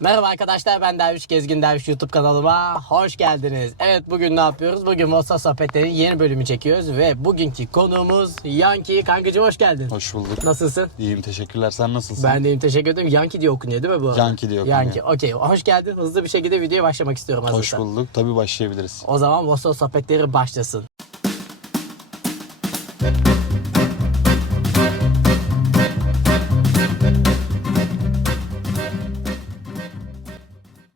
Merhaba arkadaşlar ben Derviş Gezgin Derviş YouTube kanalıma hoş geldiniz. Evet bugün ne yapıyoruz? Bugün Vosa Sohbetleri'nin yeni bölümü çekiyoruz ve bugünkü konuğumuz Yankee. Kankacığım hoş geldin. Hoş bulduk. Nasılsın? İyiyim teşekkürler. Sen nasılsın? Ben deyim teşekkür ederim. Yankee diye okunuyor değil mi bu arada? Yankee diye okunuyor. Yankee okey. Hoş geldin. Hızlı bir şekilde videoya başlamak istiyorum Hoş hazırsan. bulduk. Tabii başlayabiliriz. O zaman Vosa Sohbetleri başlasın.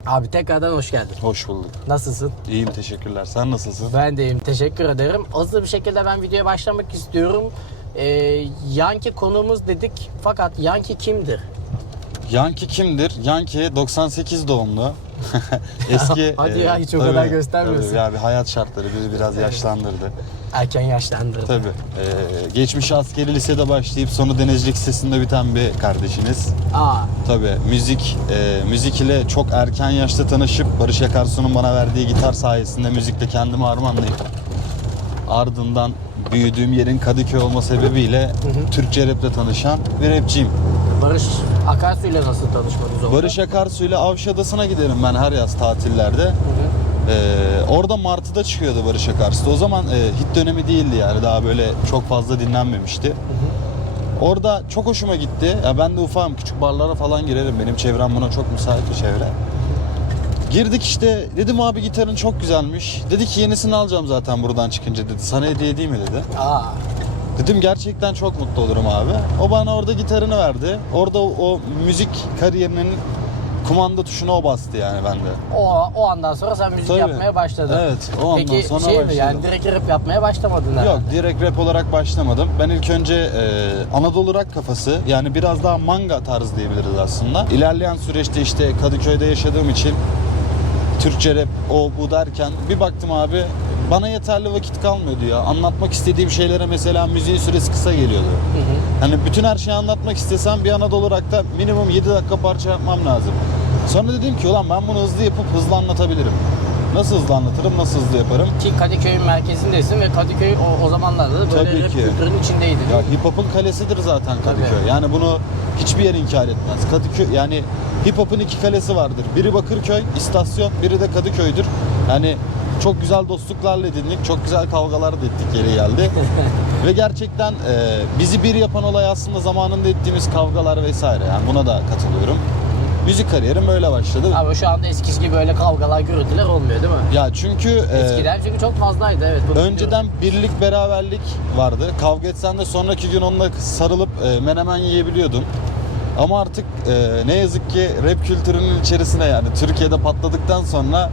Abi tekrardan hoş geldin. Hoş bulduk. Nasılsın? İyiyim teşekkürler. Sen nasılsın? Ben deyim. Teşekkür ederim. Hızlı bir şekilde ben videoya başlamak istiyorum. Ee, Yankee konuğumuz dedik. Fakat Yankee kimdir? Yankee kimdir? Yankee 98 doğumlu. Eski e, Hadi ya, hiç o kadar göstermiyorsun. Tabii ya bir hayat şartları bizi biraz yaşlandırdı. Erken yaşlandırdı. Tabii. E, geçmiş askeri lisede başlayıp sonu denizcilik lisesinde biten bir kardeşiniz. Aa, Tabii müzik e, müzik ile çok erken yaşta tanışıp Barış Akarsu'nun bana verdiği gitar sayesinde müzikle kendimi harmanlayıp ardından büyüdüğüm yerin Kadıköy olma sebebiyle Türkçe raple tanışan bir rapçiyim. Barış Akarsu'yla nasıl tanışmanız oldu? Barış Akarsu ile Avşa Adası'na giderim ben her yaz tatillerde. Ee, orada Martı'da çıkıyordu Barış Akarsu. O zaman e, hit dönemi değildi yani daha böyle çok fazla dinlenmemişti. Orada çok hoşuma gitti. Ya ben de ufağım küçük barlara falan girerim. Benim çevrem buna çok müsait bir çevre. Girdik işte dedim abi gitarın çok güzelmiş. Dedi ki yenisini alacağım zaten buradan çıkınca dedi. Sana hediye edeyim mi dedi. Aa, Dedim gerçekten çok mutlu olurum abi. O bana orada gitarını verdi. Orada o, müzik kariyerinin kumanda tuşuna o bastı yani bende. o, o andan sonra sen müzik Tabii. yapmaya başladın. Evet, o andan Peki sonra şey mi başladım. yani direkt rap yapmaya başlamadın herhalde? Yok direkt rap olarak başlamadım. Ben ilk önce e, Anadolu rock kafası yani biraz daha manga tarzı diyebiliriz aslında. İlerleyen süreçte işte Kadıköy'de yaşadığım için Türkçe rap o bu derken bir baktım abi bana yeterli vakit kalmıyordu ya. Anlatmak istediğim şeylere mesela müziğin süresi kısa geliyordu. Hı hı. Hani bütün her şeyi anlatmak istesem bir Anadolu rock'ta minimum 7 dakika parça yapmam lazım. Sonra dedim ki ulan ben bunu hızlı yapıp hızlı anlatabilirim. Nasıl hızlı anlatırım, nasıl hızlı yaparım? Ki Kadıköy'ün merkezindesin ve Kadıköy o, o zamanlarda da böyle Tabii rap ki. kültürünün içindeydi. Ya hip hop'un kalesidir zaten Kadıköy. Tabii. Yani bunu hiçbir yer inkar etmez. Kadıköy yani hip hop'un iki kalesi vardır. Biri Bakırköy istasyon, biri de Kadıköy'dür. Yani çok güzel dostluklarla edindik, çok güzel kavgalar da ettik yeri geldi. Ve gerçekten e, bizi bir yapan olay aslında zamanında ettiğimiz kavgalar vesaire. Yani buna da katılıyorum. Müzik kariyerim böyle başladı. Abi şu anda eskisi gibi böyle kavgalar, gürültüler olmuyor değil mi? Ya çünkü e, Eskiden çünkü çok fazlaydı evet. Önceden birlik beraberlik vardı. Kavga etsen de sonraki gün onunla sarılıp e, menemen yiyebiliyordun. Ama artık e, ne yazık ki rap kültürünün içerisine yani Türkiye'de patladıktan sonra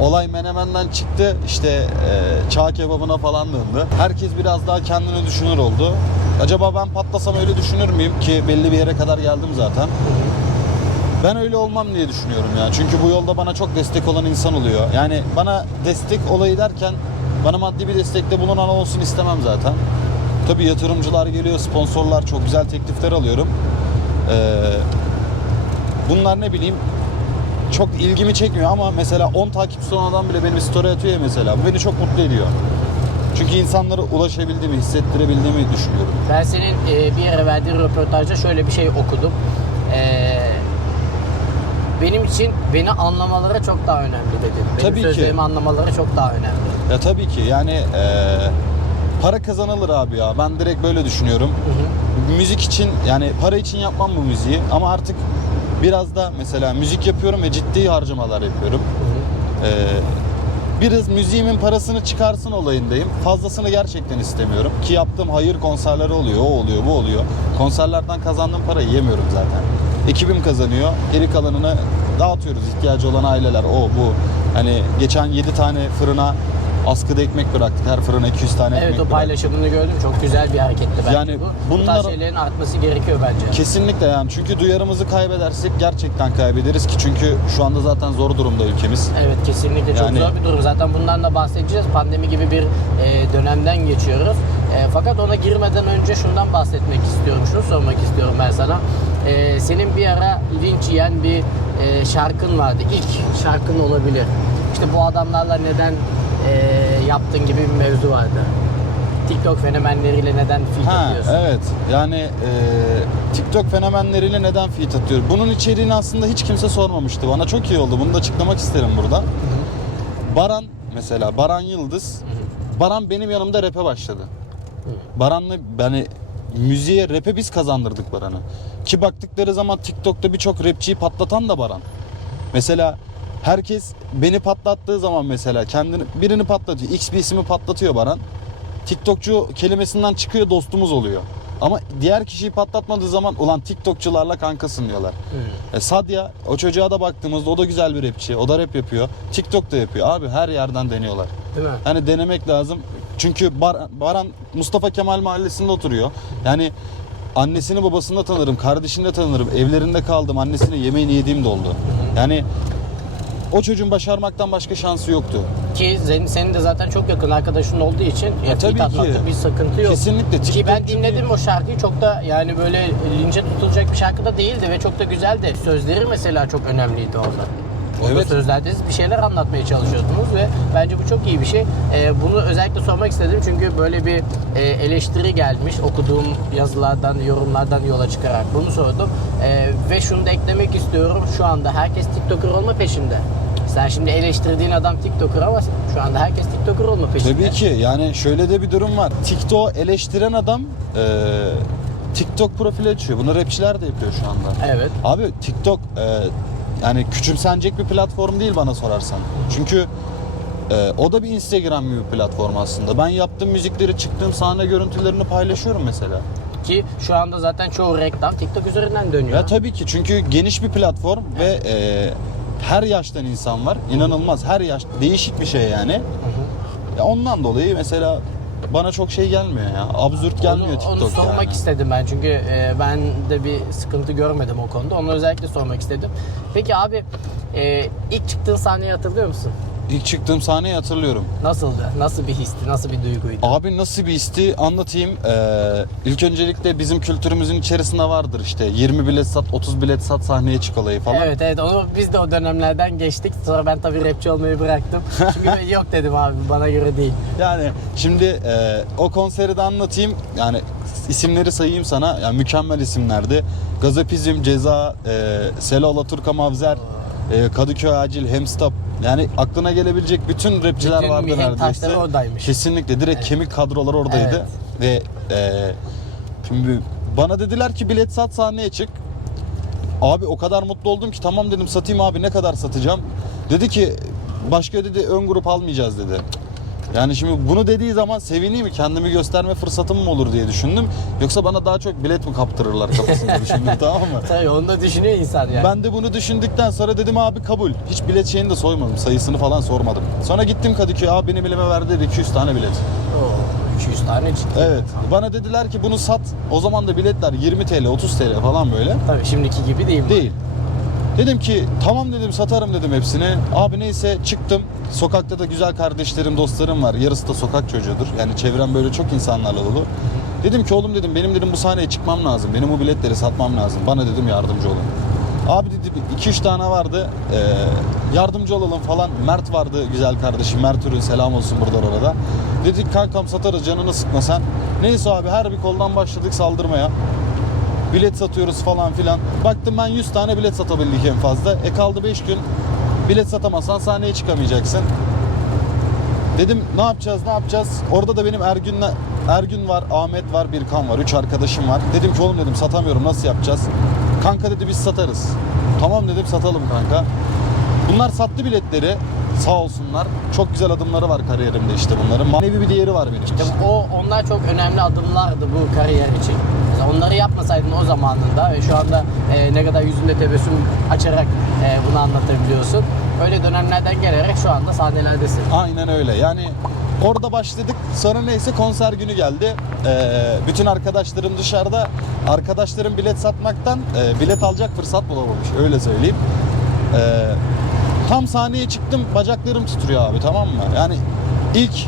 olay menemenden çıktı işte e, çağ kebabına falan döndü. Herkes biraz daha kendini düşünür oldu. Acaba ben patlasam öyle düşünür müyüm ki belli bir yere kadar geldim zaten. Ben öyle olmam diye düşünüyorum ya. Çünkü bu yolda bana çok destek olan insan oluyor. Yani bana destek olayı derken bana maddi bir destekte bulunan olsun istemem zaten. Tabii yatırımcılar geliyor, sponsorlar çok güzel teklifler alıyorum. Ee, bunlar ne bileyim çok ilgimi çekmiyor ama mesela 10 takipçisi olan adam bile benim story atıyor mesela. Bu beni çok mutlu ediyor. Çünkü insanlara ulaşabildiğimi, hissettirebildiğimi düşünüyorum. Ben senin e, bir yere verdiğin röportajda şöyle bir şey okudum. E, benim için beni anlamaları çok daha önemli dedin. Benim Tabii ki. sözlerimi anlamaları çok daha önemli. Ya tabii ki yani eee, para kazanılır abi ya. Ben direkt böyle düşünüyorum. Müzik için yani para için yapmam bu müziği ama artık biraz da mesela müzik yapıyorum ve ciddi harcamalar yapıyorum. Eee biraz müziğimin parasını çıkarsın olayındayım. Fazlasını gerçekten istemiyorum. Ki yaptığım hayır konserleri oluyor, o oluyor, bu oluyor. Konserlerden kazandığım parayı yemiyorum zaten. Ekibim kazanıyor. Geri kalanını dağıtıyoruz. İhtiyacı olan aileler, o bu. Hani geçen 7 tane fırına askıda ekmek bıraktık. Her fırına 200 tane ekmek Evet o bıraktık. paylaşımını gördüm. Çok güzel bir hareketti bence Yani bu. Bu bunlar- tarz şeylerin artması gerekiyor bence. Kesinlikle yani çünkü duyarımızı kaybedersek gerçekten kaybederiz ki çünkü şu anda zaten zor durumda ülkemiz. Evet kesinlikle çok Yani- zor bir durum. Zaten bundan da bahsedeceğiz. Pandemi gibi bir e, dönemden geçiyoruz. E, fakat ona girmeden önce şundan bahsetmek istiyorum. Şunu sormak istiyorum ben sana. E, senin bir ara linç yiyen bir e, şarkın vardı. İlk şarkın olabilir. İşte bu adamlarla neden e, yaptın gibi bir mevzu vardı. TikTok fenomenleriyle neden feat Ha atıyorsun? evet. Yani e, TikTok fenomenleriyle neden feat atıyor? Bunun içeriğini aslında hiç kimse sormamıştı. Bana çok iyi oldu. Bunu da açıklamak isterim burada. Baran mesela Baran Yıldız. Baran benim yanımda rap'e başladı. Baran'la yani müziğe, rap'e biz kazandırdık Baran'ı. Ki baktıkları zaman TikTok'ta birçok rapçiyi patlatan da Baran. Mesela herkes beni patlattığı zaman mesela kendini birini patlatıyor. X bir ismi patlatıyor Baran. TikTokçu kelimesinden çıkıyor dostumuz oluyor. Ama diğer kişiyi patlatmadığı zaman ulan TikTokçularla kankasın diyorlar. E Sadia o çocuğa da baktığımızda o da güzel bir rapçi. O da rap yapıyor. TikTok da yapıyor. Abi her yerden deniyorlar. Değil mi? Hani denemek lazım. Çünkü Bar- Baran Mustafa Kemal Mahallesi'nde oturuyor. Yani annesini babasını da tanırım, kardeşini de tanırım. Evlerinde kaldım, annesine yemeğini yediğim de oldu. Yani o çocuğun başarmaktan başka şansı yoktu. Ki senin, senin de zaten çok yakın arkadaşın olduğu için E, ya, tabii atmakta ki. bir sıkıntı yok. Kesinlikle. Ki ben dinledim o şarkıyı çok da yani böyle lince tutulacak bir şarkı da değildi ve çok da güzeldi. Sözleri mesela çok önemliydi orada. Orada Evet. sözlerde siz bir şeyler anlatmaya çalışıyordunuz ve bence bu çok iyi bir şey. Ee, bunu özellikle sormak istedim çünkü böyle bir e, eleştiri gelmiş okuduğum yazılardan, yorumlardan yola çıkarak bunu sordum. Ee, ve şunu da eklemek istiyorum. Şu anda herkes TikToker olma peşinde. Sen şimdi eleştirdiğin adam TikToker ama şu anda herkes TikToker olma peşinde. Tabii ki. Yani şöyle de bir durum var. TikTok'u eleştiren adam e, TikTok profili açıyor. Bunu rapçiler de yapıyor şu anda. Evet. Abi TikTok e, yani küçümsenecek bir platform değil bana sorarsan. Çünkü e, o da bir Instagram gibi bir platform aslında. Ben yaptığım müzikleri, çıktığım sahne görüntülerini paylaşıyorum mesela. Ki şu anda zaten çoğu reklam TikTok üzerinden dönüyor. Ya tabii ki çünkü geniş bir platform ve e, her yaştan insan var. İnanılmaz her yaş değişik bir şey yani. Ya ondan dolayı mesela bana çok şey gelmiyor ya. Absürt gelmiyor onu, TikTok onu sormak yani. istedim ben çünkü e, ben de bir sıkıntı görmedim o konuda. Onu özellikle sormak istedim. Peki abi e, ilk çıktığın sahneyi hatırlıyor musun? İlk çıktığım sahneyi hatırlıyorum. Nasıldı? Nasıl bir histi? Nasıl bir duyguydu? Abi nasıl bir isti anlatayım. Ee, ilk öncelikle bizim kültürümüzün içerisinde vardır işte 20 bilet sat 30 bilet sat sahneye çık olayı falan. Evet evet onu biz de o dönemlerden geçtik. Sonra ben tabii rapçi olmayı bıraktım. Çünkü ben yok dedim abi bana göre değil. Yani şimdi e, o konseri de anlatayım. Yani isimleri sayayım sana. Yani mükemmel isimlerdi. Gazapizm, Ceza, e, Selo Alaturka Mavzer, e, Kadıköy Acil, Hemstop. Yani aklına gelebilecek bütün rapçiler Bütün vardı mihenk neredeyse. taşları oradaymış. Kesinlikle direkt Evet. kemik kadrolar oradaydı. Ve e, şimdi bana dediler ki bilet sat sahneye çık. Abi o kadar mutlu oldum ki tamam dedim satayım abi ne kadar satacağım. Dedi ki başka dedi ön grup almayacağız dedi. Yani şimdi bunu dediği zaman sevineyim mi kendimi gösterme fırsatım mı olur diye düşündüm. Yoksa bana daha çok bilet mi kaptırırlar kafasında düşündüm tamam mı? Tabii onu da düşünüyor insan yani. Ben de bunu düşündükten sonra dedim abi kabul. Hiç bilet şeyini de soymadım. Sayısını falan sormadım. Sonra gittim Kadıköy abi benim elime verdi dedi 200 tane bilet. Oo, 200 tane ciddi. Evet. Bana dediler ki bunu sat. O zaman da biletler 20 TL 30 TL falan böyle. Tabii şimdiki gibi değil. Değil. Dedim ki tamam dedim satarım dedim hepsini. Abi neyse çıktım. Sokakta da güzel kardeşlerim, dostlarım var. Yarısı da sokak çocuğudur. Yani çevrem böyle çok insanlarla dolu. Dedim ki oğlum dedim benim dedim bu sahneye çıkmam lazım. Benim bu biletleri satmam lazım. Bana dedim yardımcı olun. Abi dedi 2-3 tane vardı. Ee, yardımcı olalım falan. Mert vardı güzel kardeşim. Mert Ürün selam olsun burada orada. Dedik kankam satarız canını sıkma sen. Neyse abi her bir koldan başladık saldırmaya bilet satıyoruz falan filan. Baktım ben 100 tane bilet satabildik en fazla. E kaldı 5 gün. Bilet satamazsan sahneye çıkamayacaksın. Dedim ne yapacağız ne yapacağız? Orada da benim Ergün'le Ergün var, Ahmet var, Birkan var. Üç arkadaşım var. Dedim ki oğlum dedim satamıyorum nasıl yapacağız? Kanka dedi biz satarız. Tamam dedim satalım kanka. Bunlar sattı biletleri. Sağ olsunlar. Çok güzel adımları var kariyerimde işte bunların. Manevi bir değeri var benim. İşte o onlar çok önemli adımlardı bu kariyer için. Onları yapmasaydın o zamanında ve şu anda e, ne kadar yüzünde tebessüm açarak e, bunu anlatabiliyorsun. Öyle dönemlerden gelerek şu anda sahnelerdesin. Aynen öyle. Yani orada başladık. Sonra neyse konser günü geldi. Ee, bütün arkadaşlarım dışarıda. Arkadaşlarım bilet satmaktan e, bilet alacak fırsat bulamamış. Öyle söyleyeyim. Ee, tam sahneye çıktım. Bacaklarım titriyor abi tamam mı? Yani ilk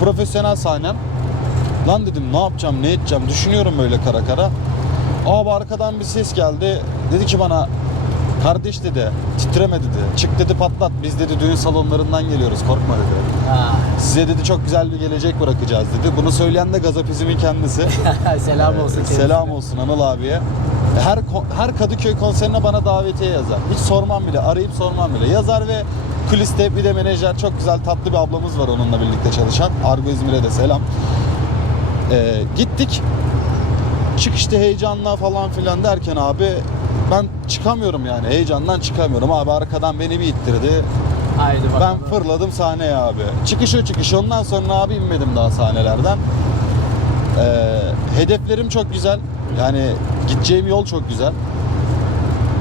profesyonel sahnem. Lan dedim ne yapacağım ne edeceğim düşünüyorum böyle kara kara. Abi arkadan bir ses geldi. Dedi ki bana Kardeş dedi titreme dedi. Çık dedi patlat. Biz dedi düğün salonlarından geliyoruz korkma dedi. Ha. Size dedi çok güzel bir gelecek bırakacağız dedi. Bunu söyleyen de Gazapizm'in kendisi. Selam olsun. Ee. Selam olsun Anıl abiye. Her her Kadıköy konserine bana davetiye yazar. Hiç sormam bile, arayıp sormam bile. Yazar ve kuliste bir de menajer çok güzel tatlı bir ablamız var onunla birlikte çalışan. Argo İzmir'e de selam. Ee, gittik. Çıkışta heyecanla falan filan derken abi ben çıkamıyorum yani heyecandan çıkamıyorum abi arkadan beni bir ittirdi. Haydi Ben fırladım sahneye abi. Çıkış o çıkış. Ondan sonra abi inmedim daha sahnelerden. Ee, hedeflerim çok güzel. Yani gideceğim yol çok güzel.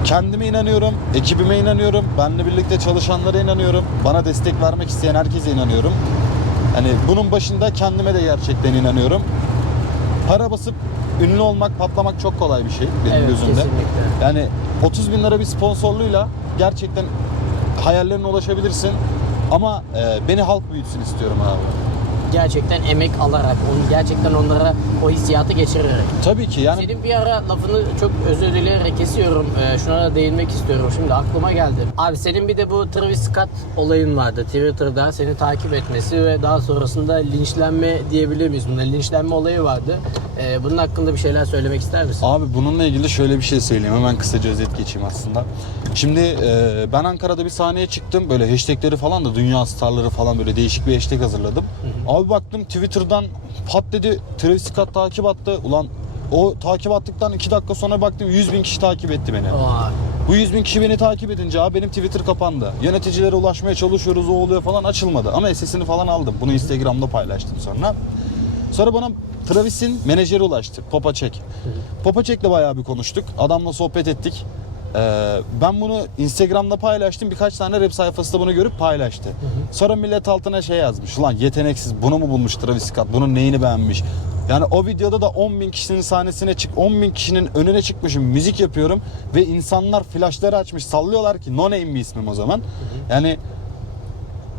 Kendime inanıyorum, ekibime inanıyorum, benimle birlikte çalışanlara inanıyorum, bana destek vermek isteyen herkese inanıyorum. Hani bunun başında kendime de gerçekten inanıyorum. Para basıp ünlü olmak, patlamak çok kolay bir şey benim Evet, gözümde. kesinlikle. Yani 30 bin lira bir sponsorluğuyla gerçekten hayallerine ulaşabilirsin. Ama e, beni halk büyütsün istiyorum abi. Gerçekten emek alarak, onu gerçekten onlara o hissiyatı geçirerek. Tabii ki yani Senin bir ara lafını çok özür dileyerek kesiyorum. Ee, şuna da değinmek istiyorum. Şimdi aklıma geldi. Abi senin bir de bu Travis Scott olayın vardı. Twitter'da seni takip etmesi ve daha sonrasında linçlenme diyebilir miyiz buna? Linçlenme olayı vardı. Ee, bunun hakkında bir şeyler söylemek ister misin? Abi bununla ilgili şöyle bir şey söyleyeyim. Hemen kısaca özet geçeyim aslında. Şimdi e, ben Ankara'da bir sahneye çıktım. Böyle hashtagleri falan da dünya starları falan böyle değişik bir hashtag hazırladım. Abi baktım Twitter'dan pat dedi Travis Scott takip attı. Ulan o takip attıktan 2 dakika sonra baktım 100 bin kişi takip etti beni. Aa, Bu 100 bin kişi beni takip edince abi benim Twitter kapandı. Yöneticilere ulaşmaya çalışıyoruz o oluyor falan açılmadı. Ama SS'ini falan aldım. Bunu Instagram'da paylaştım sonra. Sonra bana Travis'in menajeri ulaştı. Popacek. Popacek'le bayağı bir konuştuk. Adamla sohbet ettik. Ee, ben bunu Instagram'da paylaştım. Birkaç tane rap sayfası da bunu görüp paylaştı. Sonra millet altına şey yazmış. Ulan yeteneksiz bunu mu bulmuş Travis Scott? Bunun neyini beğenmiş? Yani o videoda da 10 bin kişinin sahnesine çık, 10 bin kişinin önüne çıkmışım, müzik yapıyorum ve insanlar flaşları açmış, sallıyorlar ki No Name bir ismim o zaman. Yani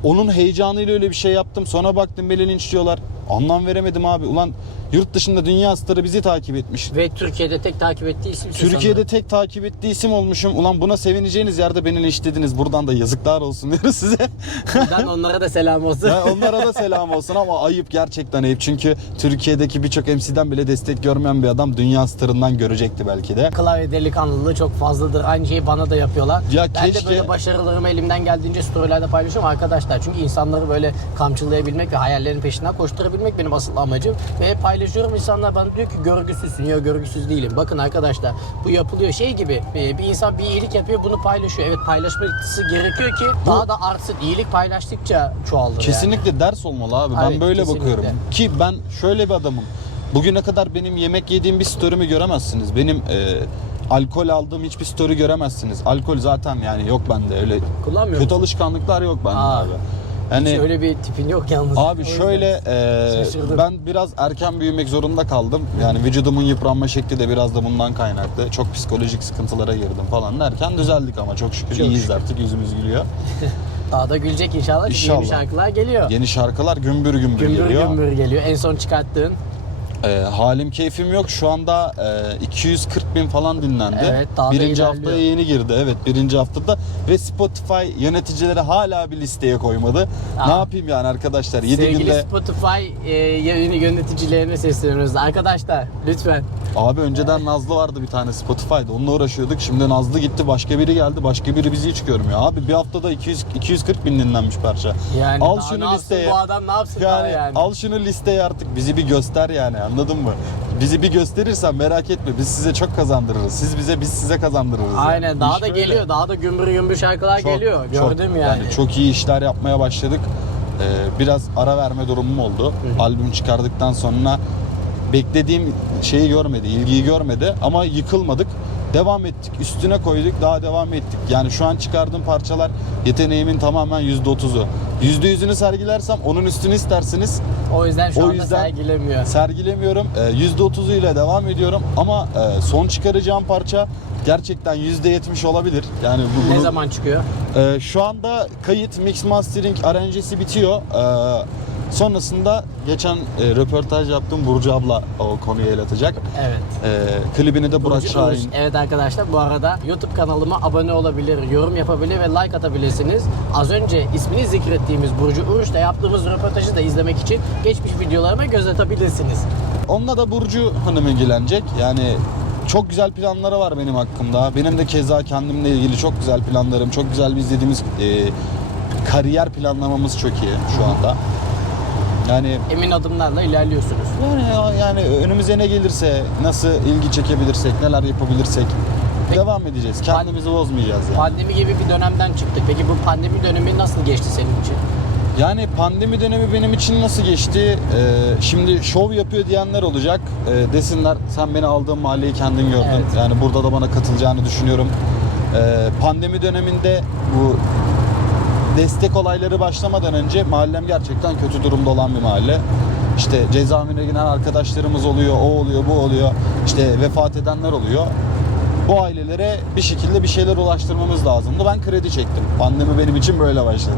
onun heyecanıyla öyle bir şey yaptım. Sonra baktım beni linçliyorlar. Anlam veremedim abi. Ulan yurt dışında dünya starı bizi takip etmiş. ve Türkiye'de tek takip ettiği isim Türkiye'de tek takip ettiği isim olmuşum. Ulan buna sevineceğiniz yerde beni linçlediniz. Buradan da yazıklar olsun diyoruz size. Buradan onlara da selam olsun. Ya onlara da selam olsun ama ayıp gerçekten ayıp. Çünkü Türkiye'deki birçok MC'den bile destek görmeyen bir adam dünya starından görecekti belki de. Klavye delikanlılığı çok fazladır. Aynı şeyi bana da yapıyorlar. Ya ben keşke- de böyle başarılarımı elimden geldiğince storylerde paylaşıyorum arkadaşlar. Çünkü insanları böyle kamçılayabilmek ve hayallerin peşinden koşturabilmek benim asıl amacım. Ve paylaşıyorum insanlar bana diyor ki görgüsüzsün. Ya görgüsüz değilim. Bakın arkadaşlar bu yapılıyor. Şey gibi e, bir insan bir iyilik yapıyor bunu paylaşıyor. Evet paylaşması gerekiyor ki daha da artsın. İyilik paylaştıkça çoğalır yani. Kesinlikle ders olmalı abi. Ben böyle kesinlikle. bakıyorum. Ki ben şöyle bir adamım. Bugüne kadar benim yemek yediğim bir story'mi göremezsiniz. Benim e, alkol aldığım hiçbir story göremezsiniz. Alkol zaten yani yok bende öyle Kullanmıyor kötü musun? alışkanlıklar yok bende Aa. abi. Yani Hiç öyle bir tipin yok yalnız. Abi şöyle e, ben biraz erken büyümek zorunda kaldım. Yani vücudumun yıpranma şekli de biraz da bundan kaynaklı. Çok psikolojik sıkıntılara girdim falan derken düzeldik ama çok şükür Çok iyiyiz şükür. artık yüzümüz gülüyor. Daha da gülecek inşallah. Çünkü Yeni İnşallah. şarkılar geliyor. Yeni şarkılar gümbür gümbür, Gümbür geliyor. gümbür geliyor. En son çıkarttığın. E, halim keyfim yok. Şu anda e, 240 bin falan dinlendi. Evet, daha da birinci ilerliyor. haftaya yeni girdi. Evet birinci haftada. Ve Spotify yöneticileri hala bir listeye koymadı. Aa. Ne yapayım yani arkadaşlar? 7 Sevgili günde... Spotify e, yöneticilerine sesleniyoruz. Arkadaşlar lütfen. Abi önceden Nazlı vardı bir tane Spotify'da. Onunla uğraşıyorduk. Şimdi Nazlı gitti. Başka biri geldi. Başka biri bizi hiç görmüyor. Abi bir haftada 200 240 bin dinlenmiş parça. Yani al şunu listeye. Bu adam ne yapsın Yani, yani. al şunu listeye artık. Bizi bir göster yani. Anladın mı? Bizi bir gösterirsen merak etme. Biz size çok kazandırırız. Siz bize biz size kazandırırız. yani. Aynen daha İş da böyle. geliyor. Daha da gümbür gümbür şarkılar Çok, geliyor. çok. Gördüm yani. Çok iyi işler yapmaya başladık. Ee, biraz ara verme durumum oldu. hı. Albüm çıkardıktan sonra beklediğim şeyi görmedi, ilgiyi görmedi ama yıkılmadık. Devam ettik, üstüne koyduk, daha devam ettik. Yani şu an çıkardığım parçalar yeteneğimin tamamen %30'u. %100'ünü sergilersem onun üstünü istersiniz. O yüzden şu O anda yüzden- sergilemiyor. Sergilemiyorum. Ee, %30'uyla devam ediyorum ama e, son çıkaracağım parça gerçekten %70 olabilir. Yani bu Ne zaman çıkıyor? ee, şu anda kayıt, mix, mastering, aranjesi bitiyor. Sonrasında geçen e, röportaj yaptığım Burcu abla o konuyu el atacak. Evet. E, klibini de Burak Burcu Şahin. Evet arkadaşlar bu arada YouTube kanalıma abone olabilir, yorum yapabilir ve like atabilirsiniz. Az önce ismini zikrettiğimiz Burcu Uruç'la yaptığımız röportajı da izlemek için geçmiş videolarıma göz atabilirsiniz. Onunla da Burcu Hanım ilgilenecek. Yani çok güzel planları var benim hakkımda. Benim de keza kendimle ilgili çok güzel planlarım, çok güzel bir izlediğimiz e, kariyer planlamamız çok iyi şu anda. Yani Emin adımlarla ilerliyorsunuz. yani, yani önümüze ne gelirse, nasıl ilgi çekebilirsek, neler yapabilirsek Peki. devam edeceğiz. Kendimizi bozmayacağız yani. Pandemi gibi bir dönemden çıktık. Peki bu pandemi dönemi nasıl geçti senin için? Yani pandemi dönemi benim için nasıl geçti? Ee, şimdi şov yapıyor diyenler olacak. Ee, desinler sen beni aldığın mahalleyi kendin gördün. Evet. Yani burada da bana katılacağını düşünüyorum. Ee, pandemi döneminde bu destek olayları başlamadan önce mahallem gerçekten kötü durumda olan bir mahalle. İşte cezaevine giden arkadaşlarımız oluyor, o oluyor, bu oluyor. İşte vefat edenler oluyor. Bu ailelere bir şekilde bir şeyler ulaştırmamız lazımdı. Ben kredi çektim. Pandemi benim için böyle başladı.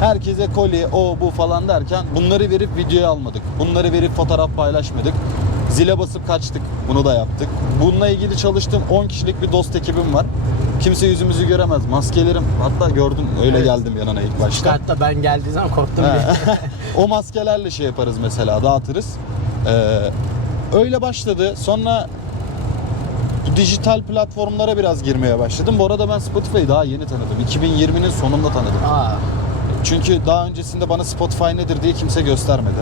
Herkese koli, o bu falan derken bunları verip videoya almadık. Bunları verip fotoğraf paylaşmadık. Zile basıp kaçtık. Bunu da yaptık. Bununla ilgili çalıştığım 10 kişilik bir dost ekibim var. Kimse yüzümüzü göremez. Maskelerim. Hatta gördün öyle Evet. geldim yanına ilk başta. Hatta ben geldiği zaman korktum bir. o maskelerle şey yaparız mesela dağıtırız. Ee, öyle başladı. Sonra bu dijital platformlara biraz girmeye başladım. Bu arada ben Spotify'ı daha yeni tanıdım. 2020'nin sonunda tanıdım. Aa, Çünkü daha öncesinde bana Spotify nedir diye kimse göstermedi.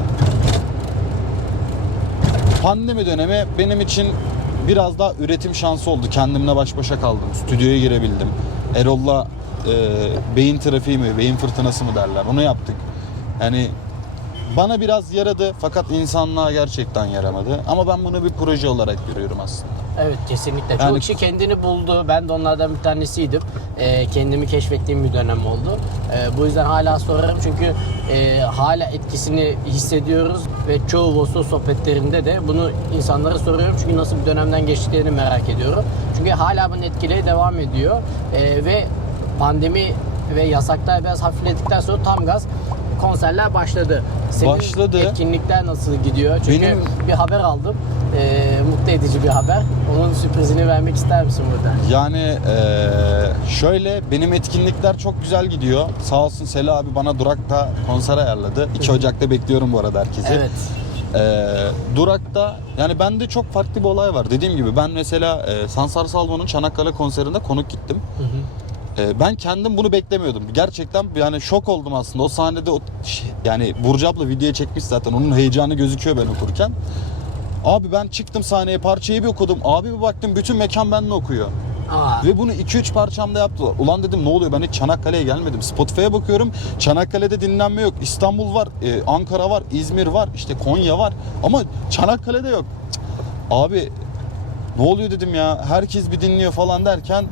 Pandemi dönemi benim için biraz daha üretim şansı oldu. Kendimle baş başa kaldım. Stüdyoya girebildim. Erol'la e, beyin trafiği mi, beyin fırtınası mı derler. Onu yaptık. Yani bana biraz yaradı fakat insanlığa gerçekten yaramadı. Ama ben bunu bir proje olarak görüyorum aslında. evet kesinlikle. Yani- Çoğu kişi kendini buldu. Ben de onlardan bir tanesiydim. Ee, kendimi keşfettiğim bir dönem oldu. Ee, bu yüzden hala sorarım çünkü e, hala etkisini hissediyoruz ve çoğu Vosto sohbetlerimde de bunu insanlara soruyorum çünkü nasıl bir dönemden geçtiklerini merak ediyorum. Çünkü hala bunun etkileri devam ediyor Ee, ve pandemi ve yasaklar biraz hafifledikten sonra tam gaz konserler başladı. Senin Başladı. etkinlikler nasıl gidiyor? Çünkü Benim- bir haber aldım. Ee, mutlu edici bir haber. Onun sürprizini vermek ister misin burada? Yani eee, şöyle benim etkinlikler çok güzel gidiyor. Sağ olsun Sela abi bana Durak'ta konser ayarladı. 2 Ocak'ta bekliyorum bu arada herkesi. Evet. Eee, Durak'ta yani bende çok farklı bir olay var. Dediğim gibi ben mesela eee, Sansar Salvo'nun Çanakkale konserinde konuk gittim. Eee, ben kendim bunu beklemiyordum. Gerçekten yani şok oldum aslında. O sahnede o yani Burcu abla videoya çekmiş zaten. Onun heyecanı gözüküyor ben okurken. Abi ben çıktım sahneye parçayı bir okudum. Abi bir baktım bütün mekan benimle okuyor. Aa, Ve bunu 2-3 parçamda yaptılar. Ulan dedim ne oluyor ben hiç Çanakkale'ye gelmedim. Spotify'a bakıyorum Çanakkale'de dinlenme yok. İstanbul var, e, Ankara var, İzmir var, işte Konya var. Ama Çanakkale'de yok. Cık. Abi ne oluyor dedim ya. Herkes bir dinliyor falan derken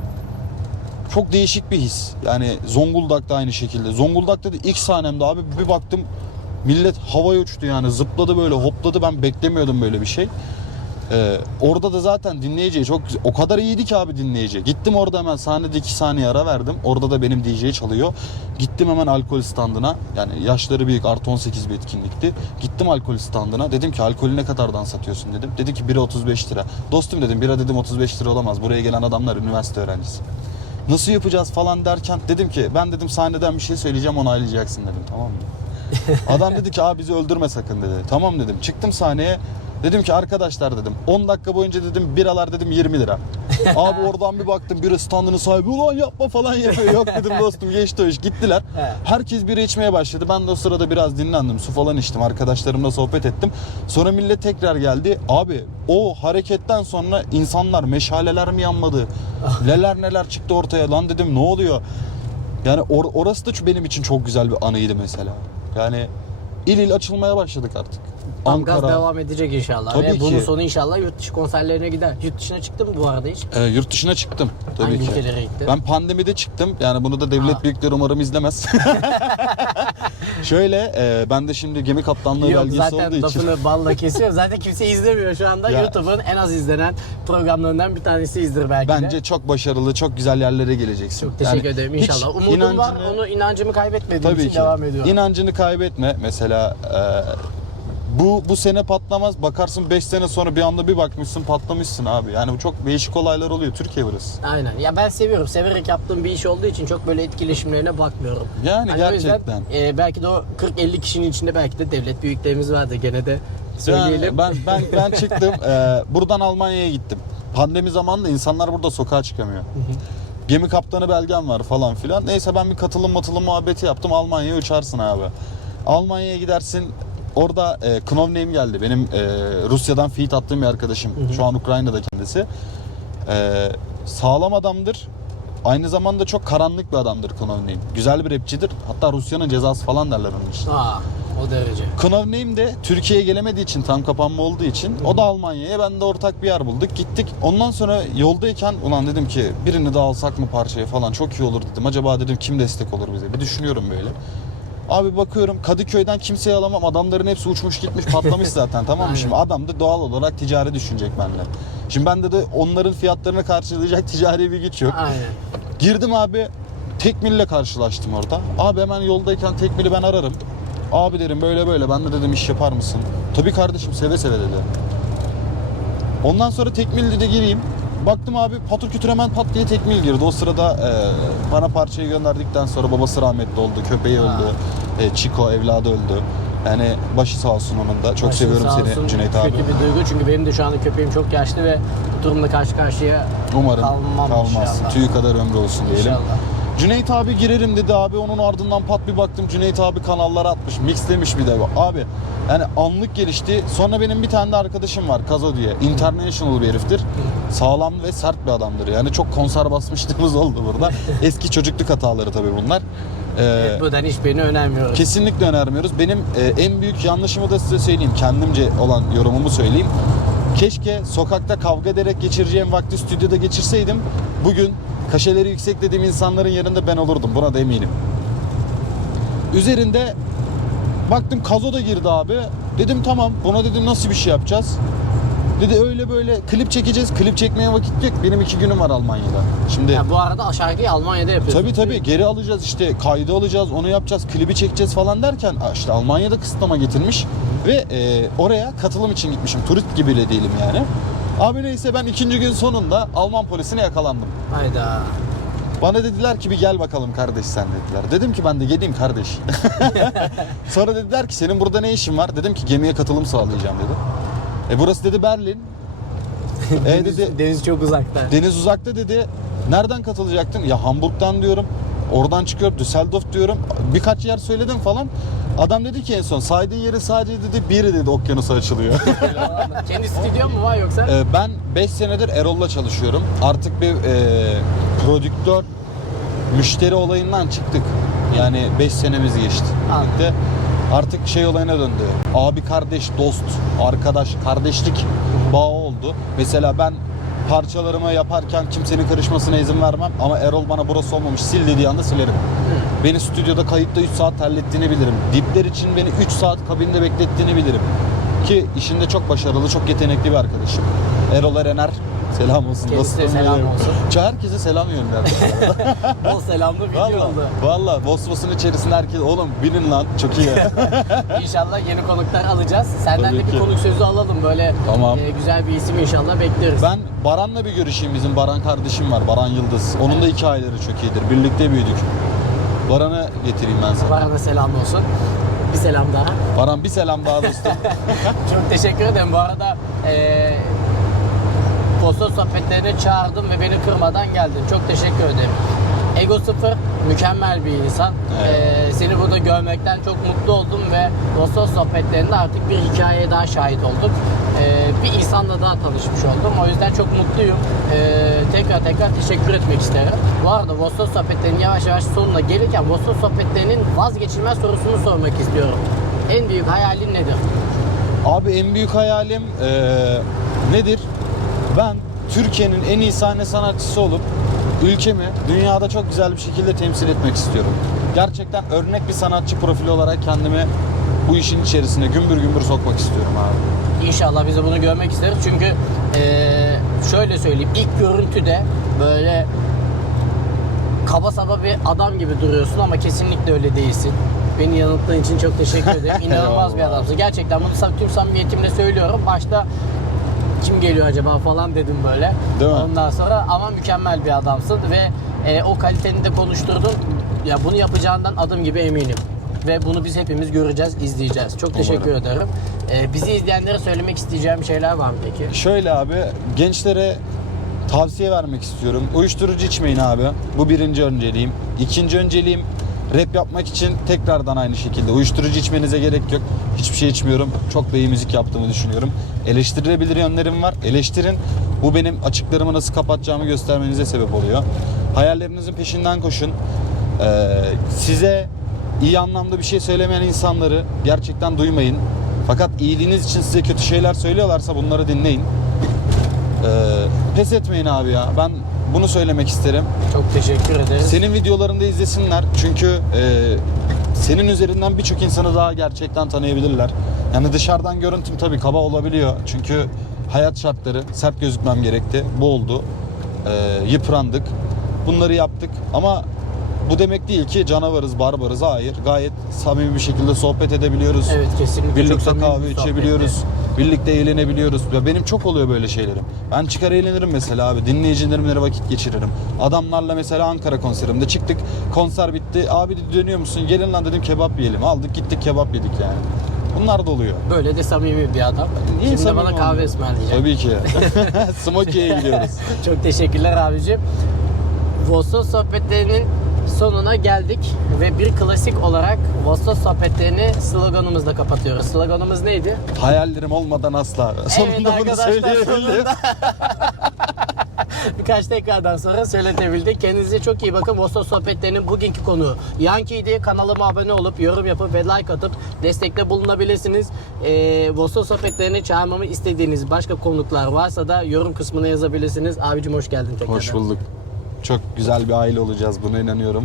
çok değişik bir his. Yani Zonguldak'ta aynı şekilde. Zonguldak'ta da ilk sahnemde abi bir baktım millet havaya uçtu yani zıpladı böyle hopladı ben beklemiyordum böyle bir şey. Ee, orada da zaten dinleyiciye çok güzel. O kadar iyiydi ki abi dinleyici. Gittim orada hemen sahnede iki saniye ara verdim. Orada da benim DJ çalıyor. Gittim hemen alkol standına. Yani yaşları büyük artı 18 bir etkinlikti. Gittim alkol standına. Dedim ki alkolü ne kadardan satıyorsun dedim. Dedi ki bira 35 lira. Dostum dedim bira dedim 35 lira olamaz. Buraya gelen adamlar üniversite öğrencisi. Nasıl yapacağız falan derken dedim ki ben dedim sahneden bir şey söyleyeceğim onaylayacaksın dedim tamam mı? Adam dedi ki abi bizi öldürme sakın dedi. Tamam dedim. Çıktım sahneye. Dedim ki arkadaşlar dedim 10 dakika boyunca dedim biralar dedim 20 lira. Abi oradan bir baktım bira standının sahibi ulan yapma falan yapıyor. Yok dedim dostum geçti o iş. Gittiler. He. Herkes bira içmeye başladı. Ben de o sırada biraz dinlendim. Su falan içtim. Arkadaşlarımla sohbet ettim. Sonra millet tekrar geldi. Abi o hareketten sonra insanlar meşaleler mi yanmadı? neler neler çıktı ortaya. Lan dedim ne oluyor? Yani or- orası da benim için çok güzel bir anıydı mesela. Yani il il açılmaya başladık artık. Tam gaz Ankara. devam edecek inşallah. Tabii Ve ki. bunun sonu inşallah yurt dışı konserlerine gider. Yurt dışına çıktın mı bu arada hiç? Ee, yurt dışına çıktım tabii Hangi ki. ülkelere gittin? Ben pandemide çıktım. Yani bunu da devlet Aa. büyükleri umarım izlemez. Şöyle, e, ben de şimdi gemi kaptanlığı Yok belgesi zaten olduğu için. lafını balla kesiyor. Zaten kimse izlemiyor şu anda. Ya. YouTube'un en az izlenen programlarından bir tanesiyizdir belki de. Bence çok başarılı, çok güzel yerlere geleceksin. Çok teşekkür Yani ederim hiç inşallah. Umudum var. inancını- Onu inancımı kaybetmediğim Tabii için ki. devam ediyorum. İnancını kaybetme. Mesela e, bu bu sene patlamaz. Bakarsın 5 sene sonra bir anda bir bakmışsın patlamışsın abi. Yani bu çok değişik olaylar oluyor. Türkiye burası. Aynen. Ya ben seviyorum. Severek yaptığım bir iş olduğu için çok böyle etkileşimlerine bakmıyorum. Yani Hani o yüzden, gerçekten. e, belki de o 40-50 kişinin içinde belki de devlet büyüklerimiz vardı gene de söyleyelim. Yani ben ben ben çıktım. e, buradan Almanya'ya gittim. Pandemi zamanında insanlar burada sokağa çıkamıyor. Gemi kaptanı belgem var falan filan. Neyse ben bir katılım matılım muhabbeti yaptım. Almanya'ya uçarsın abi. Almanya'ya gidersin. Orada e, Knovname geldi. Benim e, Rusya'dan feed attığım bir arkadaşım. Şu an Ukrayna'da kendisi. E, sağlam adamdır. Aynı zamanda çok karanlık bir adamdır Knovname. Güzel bir rapçidir. Hatta Rusya'nın cezası falan derler onun için. Aa, o derece. Knavneim de Türkiye'ye gelemediği için tam kapanma olduğu için o da Almanya'ya ben de ortak bir yer bulduk gittik. Ondan sonra yoldayken ulan dedim ki birini daha alsak mı parçaya falan çok iyi olur dedim. Acaba dedim kim destek olur bize bir düşünüyorum böyle. Abi bakıyorum Kadıköy'den kimseyi alamam adamların hepsi uçmuş gitmiş patlamış zaten tamam mı şimdi adam da doğal olarak ticari düşünecek benimle. Şimdi bende de onların fiyatlarını karşılayacak ticari bir güç yok. Aynen. Girdim abi Tekmil'le karşılaştım orada. Abi hemen yoldayken Tekmil'i ben ararım. Abi derim böyle böyle ben de dedim iş yapar mısın? Tabii kardeşim seve seve dedi. Ondan sonra Tekmil'de de gireyim. Baktım abi patır kütür hemen pat diye Tekmil girdi. O sırada e, bana parçayı gönderdikten sonra babası rahmetli oldu. Köpeği öldü. E, Chico evladı öldü. Yani başı sağ olsun onun da. Çok Başın seviyorum seni olsun. Cüneyt abi. Kötü bir duygu çünkü benim de şu anda köpeğim çok yaşlı ve bu durumla karşı karşıya Umarım kalmam kalmaz. inşallah. Tüyü kadar ömrü olsun diyelim. İnşallah. Cüneyt abi girerim dedi abi onun ardından pat bir baktım Cüneyt abi kanallara atmış mixlemiş bir de abi yani anlık gelişti sonra benim bir tane de arkadaşım var Kazo diye international bir heriftir sağlam ve sert bir adamdır yani çok konser basmışlığımız oldu burada eski çocukluk hataları tabii bunlar Ee, Evet, buradan hiçbirini önermiyoruz. Kesinlikle önermiyoruz. Benim e, en büyük yanlışımı da size söyleyeyim. Kendimce olan yorumumu söyleyeyim. Keşke sokakta kavga ederek geçireceğim vakti stüdyoda geçirseydim. Bugün kaşeleri yüksek dediğim insanların yerinde ben olurdum. Buna da eminim. Üzerinde baktım kazo da girdi abi. Dedim tamam buna dedim nasıl bir şey yapacağız? Dedi öyle böyle klip çekeceğiz. Klip çekmeye vakit yok. Benim iki günüm var Almanya'da. Şimdi Ya bu arada şarkıyı Almanya'da yapıyorsun. Tabii tabii geri alacağız işte kaydı alacağız onu yapacağız klibi çekeceğiz falan derken aa, işte Almanya'da kısıtlama getirmiş ve e, oraya katılım için gitmişim turist gibi bile değilim yani. Abi neyse ben ikinci gün sonunda Alman polisine yakalandım. Hayda. Bana dediler ki bir gel bakalım kardeş sen dediler. Dedim ki ben de geleyim kardeş. Sonra dediler ki senin burada ne işin var? Dedim ki gemiye katılım sağlayacağım dedi. E burası dedi Berlin. e Deniz, dedi deniz çok uzakta. Deniz uzakta dedi. Nereden katılacaktın? Ya Hamburg'dan diyorum. Oradan çıkıyor Düsseldorf diyorum. Birkaç yer söyledim falan. Adam dedi ki en son saydığın yeri sadece dedi biri dedi okyanusa açılıyor. Kendi stüdyon mu var yoksa? Ee, ben 5 senedir Erol'la çalışıyorum. Artık bir e, prodüktör müşteri olayından çıktık. Yani 5 senemiz geçti. Birlikte. Artık şey olayına döndü. Abi kardeş, dost, arkadaş, kardeşlik bağı oldu. Mesela ben parçalarımı yaparken kimsenin karışmasına izin vermem ama Erol bana burası olmamış sil dediği anda silerim. Beni stüdyoda kayıtta 3 saat terlettiğini bilirim. Dipler için beni 3 saat kabinde beklettiğini bilirim. Ki işinde çok başarılı, çok yetenekli bir arkadaşım. Erol Erener. Selam olsun Kendisine dostum selam olsun. Şu herkese selam gönder. Bol selamlı video Valla, oldu. valla Vosvos'un içerisinde herkes oğlum binin lan çok iyi. İnşallah yeni konuklar alacağız. Senden Tabii de bir ki. konuk sözü alalım böyle. Tamam. e, güzel bir isim inşallah bekleriz. ben Baran'la bir görüşeyim bizim Baran kardeşim var Baran Yıldız. Onun da hikayeleri çok iyidir. Birlikte büyüdük. Baran'ı getireyim ben sana. Baran'a selam olsun. Bir selam daha. Baran bir selam daha dostum. Çok teşekkür ederim. Bu arada e, posta sohbetlerine çağırdım ve beni kırmadan geldin. Çok teşekkür ederim. Ego sıfır, mükemmel bir insan. Evet. E, seni burada görmekten çok mutlu oldum ve posta sohbetlerinde artık bir hikayeye daha şahit olduk. E, bir insanla daha tanışmış oldum. O yüzden çok mutluyum. E, tekrar tekrar teşekkür etmek isterim. Bu arada Vostok sohbetlerinin yavaş yavaş sonuna gelirken Vostok sohbetlerinin vazgeçilmez sorusunu sormak istiyorum. En büyük hayalin nedir? Abi en büyük hayalim eee, nedir? Ben Türkiye'nin en iyi sahne sanatçısı olup ülkemi dünyada çok güzel bir şekilde temsil etmek istiyorum. Gerçekten örnek bir sanatçı profili olarak kendimi bu işin içerisine gümbür gümbür sokmak istiyorum abi. İnşallah biz de bunu görmek isteriz. Çünkü eee, şöyle söyleyeyim ilk görüntüde böyle kaba saba bir adam gibi duruyorsun ama kesinlikle öyle değilsin. Beni yanılttığın için çok teşekkür ederim. İnanılmaz bir adamsın. Gerçekten bunu tüm samimiyetimle söylüyorum. Başta kim geliyor acaba falan dedim böyle. Değil mi? Ondan sonra ama mükemmel bir adamsın ve e, o kaliteni de konuşturdun. Ya bunu yapacağından adım gibi eminim. Ve bunu biz hepimiz göreceğiz, izleyeceğiz. Çok teşekkür Umarım. ederim. E, bizi izleyenlere söylemek isteyeceğim şeyler var mı peki? Şöyle abi gençlere tavsiye vermek istiyorum. Uyuşturucu içmeyin abi. Bu birinci önceliğim. İkinci önceliğim rap yapmak için tekrardan aynı şekilde uyuşturucu içmenize gerek yok. Hiçbir şey içmiyorum. Çok da iyi müzik yaptığımı düşünüyorum. Eleştirilebilir yönlerim var. Eleştirin. Bu benim açıklarımı nasıl kapatacağımı göstermenize sebep oluyor. Hayallerinizin peşinden koşun. Ee, size iyi anlamda bir şey söylemeyen insanları gerçekten duymayın. Fakat iyiliğiniz için size kötü şeyler söylüyorlarsa bunları dinleyin. Ee, pes etmeyin abi ya. Ben bunu söylemek isterim. Çok teşekkür ederiz. Senin videolarını da izlesinler. Çünkü e, senin üzerinden birçok insanı daha gerçekten tanıyabilirler. Yani dışarıdan görüntüm tabii kaba olabiliyor. Çünkü hayat şartları sert gözükmem gerekti. Bu oldu. Ee, yıprandık. Bunları yaptık ama bu demek değil ki canavarız, barbarız. Hayır. Gayet samimi bir şekilde sohbet edebiliyoruz. Evet kesinlikle. Birlikte kahve içebiliyoruz. Birlikte eğlenebiliyoruz. Ya benim çok oluyor böyle şeylerim. Ben çıkar eğlenirim mesela abi. Dinleyicilerimle vakit geçiririm. Adamlarla mesela Ankara konserimde çıktık. Konser bitti. Abi dönüyor musun? Gelin lan dedim kebap yiyelim. Aldık gittik kebap yedik yani. Bunlar da oluyor. Böyle de samimi bir adam. Niye Şimdi samimi bana kahve olmuyor? ısmarlayacak. Tabii ki. Smokey'e gidiyoruz. Çok teşekkürler abicim. Vosos sohbetlerinin sonuna geldik ve bir klasik olarak Vosos sohbetlerini sloganımızla kapatıyoruz. Sloganımız neydi? Hayallerim olmadan asla. Sonunda bunu söyleyebildim. Birkaç tekrardan sonra söyletebildik. Kendinize çok iyi bakın. Vosos sohbetlerinin bugünkü konuğu Yankee'ydi. Kanalıma abone olup yorum yapıp ve like atıp destekte bulunabilirsiniz. Ee, Vosos sohbetlerini çağırmamı istediğiniz başka konuklar varsa da yorum kısmına yazabilirsiniz. Abicim hoş geldin tekrar. Hoş bulduk. Çok güzel bir aile olacağız buna inanıyorum.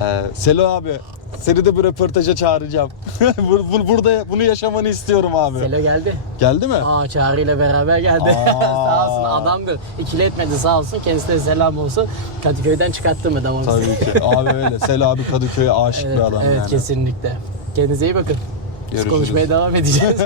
Ee, Selo abi seni de bu röportaja çağıracağım. Bu- bu- Burada bunu yaşamanı istiyorum abi. Selo geldi. Geldi mi? Aa Çağrı ile beraber geldi. Aa. sağ olsun adamdır. İkili etmedi sağ olsun. Kendisine selam olsun. Kadıköy'den çıkarttım adamı. bizi. Tabii ki. Abi öyle. Selo abi Kadıköy'e aşık Evet, bir adam evet yani. kesinlikle. Kendinize iyi bakın. Biz Görüşürüz. konuşmaya devam edeceğiz.